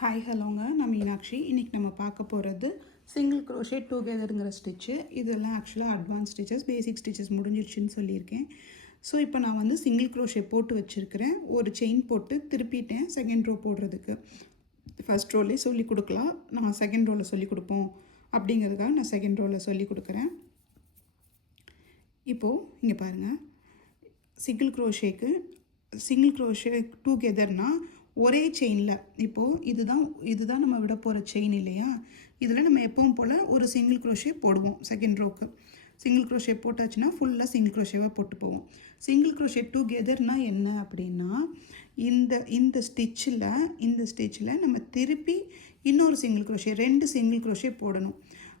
Hi ஹலோங்க, நான் மீனாட்சி. இன்றைக்கி நம்ம பார்க்க போகிறது சிங்கிள் க்ரோஷே டுகெதருங்கிற ஸ்டிச்சு. இதெல்லாம் ஆக்சுவலாக அட்வான்ஸ் ஸ்டிச்சஸ், பேசிக் ஸ்டிச்சஸ் முடிஞ்சிடுச்சுன்னு சொல்லியிருக்கேன். ஸோ இப்போ நான் வந்து சிங்கிள் க்ரோஷே போட்டு வச்சுருக்கிறேன். ஒரு செயின் போட்டு திருப்பிட்டேன் செகண்ட் ரோ போடுறதுக்கு. ஃபஸ்ட் ரோலே சொல்லி கொடுக்கலாம், நான் செகண்ட் ரோவில் சொல்லி கொடுப்போம் அப்படிங்கிறதுக்காக நான் செகண்ட் ரோவில் சொல்லி கொடுக்குறேன். இப்போது இங்கே பாருங்கள், சிங்கிள் க்ரோஷே டுகெதர்னால் ஒரே செயினில் இப்போது இதுதான் நம்ம விட போகிற செயின் இல்லையா, இதில் நம்ம எப்பவும் போல் ஒரு சிங்கிள் க்ரோஷே போடுவோம். செகண்ட் ரோக்கு சிங்கிள் க்ரோஷே போட்டாச்சுன்னா ஃபுல்லாக சிங்கிள் க்ரோஷேவாக போட்டு போவோம். சிங்கிள் க்ரோஷே டுகெதர்னால் என்ன அப்படின்னா, இந்த ஸ்டிச்சில் நம்ம திருப்பி இன்னொரு சிங்கிள் க்ரோஷே, 2 சிங்கிள் க்ரோஷே போடணும்.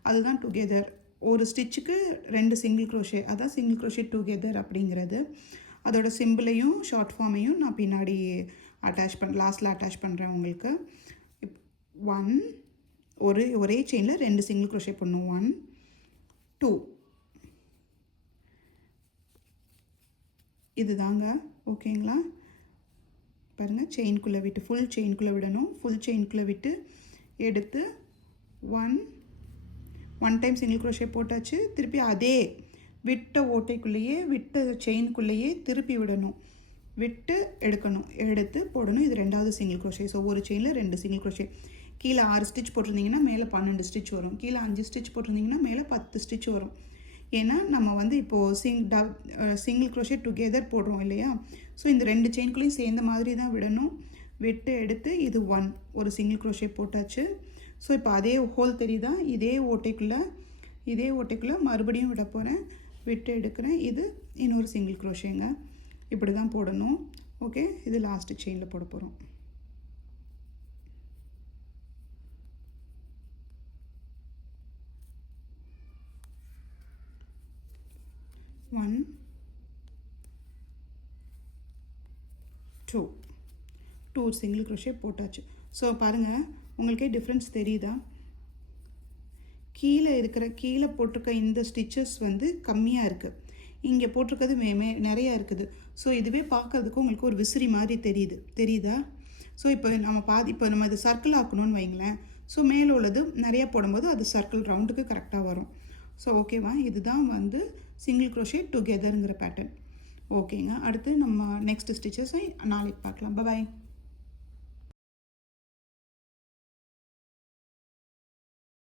அதுதான் டுகெதர். ஒரு ஸ்டிச்சுக்கு 2 சிங்கிள் க்ரோஷே, அதான் சிங்கிள் க்ரோஷே டுகெதர் அப்படிங்கிறது. அதோட சிம்பிளையும் ஷார்ட் ஃபார்மையும் நான் பின்னாடி லாஸ்ட்டில் அட்டாச் பண்ணுறேன் உங்களுக்கு. ஒரே செயினில் 2 சிங்கிள் க்ரோஷே பண்ணணும். 1 2 இது தாங்க. ஓகேங்களா, பாருங்கள், செயின்குள்ளே விட்டு ஃபுல் செயின்குள்ளே விடணும். ஃபுல் செயின்குள்ளே விட்டு எடுத்து 1 டைம் சிங்கிள் க்ரோஷே போட்டாச்சு. திருப்பி அதே விட்ட ஓட்டைக்குள்ளேயே, விட்ட செயின்குள்ளேயே திருப்பி விடணும், விட்டு எடுத்து போடணும். இது 2வது சிங்கிள் க்ரோஷே. ஸோ ஒரு செயினில் 2 சிங்கிள் க்ரோஷே. கீழே 6 ஸ்டிச் போட்டிருந்தீங்கன்னா மேலே 12 ஸ்டிச் வரும். கீழே 5 ஸ்டிச் போட்டிருந்தீங்கன்னா மேலே 10 ஸ்டிச் வரும். ஏன்னா நம்ம வந்து இப்போது சிங்கிள் க்ரோஷே டுகெதர் போடுறோம் இல்லையா. ஸோ இந்த 2 செயின்குள்ளேயும் சேர்ந்த மாதிரி தான் விடணும். விட்டு எடுத்து இது ஒரு சிங்கிள் க்ரோஷே போட்டாச்சு. ஸோ இப்போ அதே ஹோல் தெரியுதா, இதே ஓட்டைக்குள்ளே மறுபடியும் விட போகிறேன். விட்டு எடுக்கிறேன். இது இன்னொரு சிங்கிள் க்ரோஷேங்க. இப்படி தான் போடணும். ஓகே, இது லாஸ்ட்டு செயினில் போட போகிறோம். ஒன் 2 சிங்கிள் க்ரோஷே போட்டாச்சு. ஸோ பாருங்கள், உங்களுக்கே டிஃப்ரென்ஸ் தெரியுதா? கீழே போட்டிருக்க இந்த ஸ்டிச்சஸ் வந்து கம்மியாக இருக்குது, இங்கே போட்டிருக்கிறது நிறையா இருக்குது. ஸோ இதுவே பார்க்கறதுக்கு உங்களுக்கு ஒரு விசிறி மாதிரி தெரியுதா? ஸோ இப்போ நம்ம இது சர்க்கிள் ஆக்கணும்னு வைங்களேன். ஸோ மேலே உள்ளது நிறையா போடும்போது அது சர்க்கிள் ரவுண்டுக்கு கரெக்டாக வரும். ஸோ ஓகேவா, இதுதான் வந்து சிங்கிள் க்ரோஷே டுகெதருங்கிற பேட்டர்ன். ஓகேங்க, அடுத்து நம்ம நெக்ஸ்ட் ஸ்டிச்சஸை நாளைக்கு பார்க்கலாம். பாய்.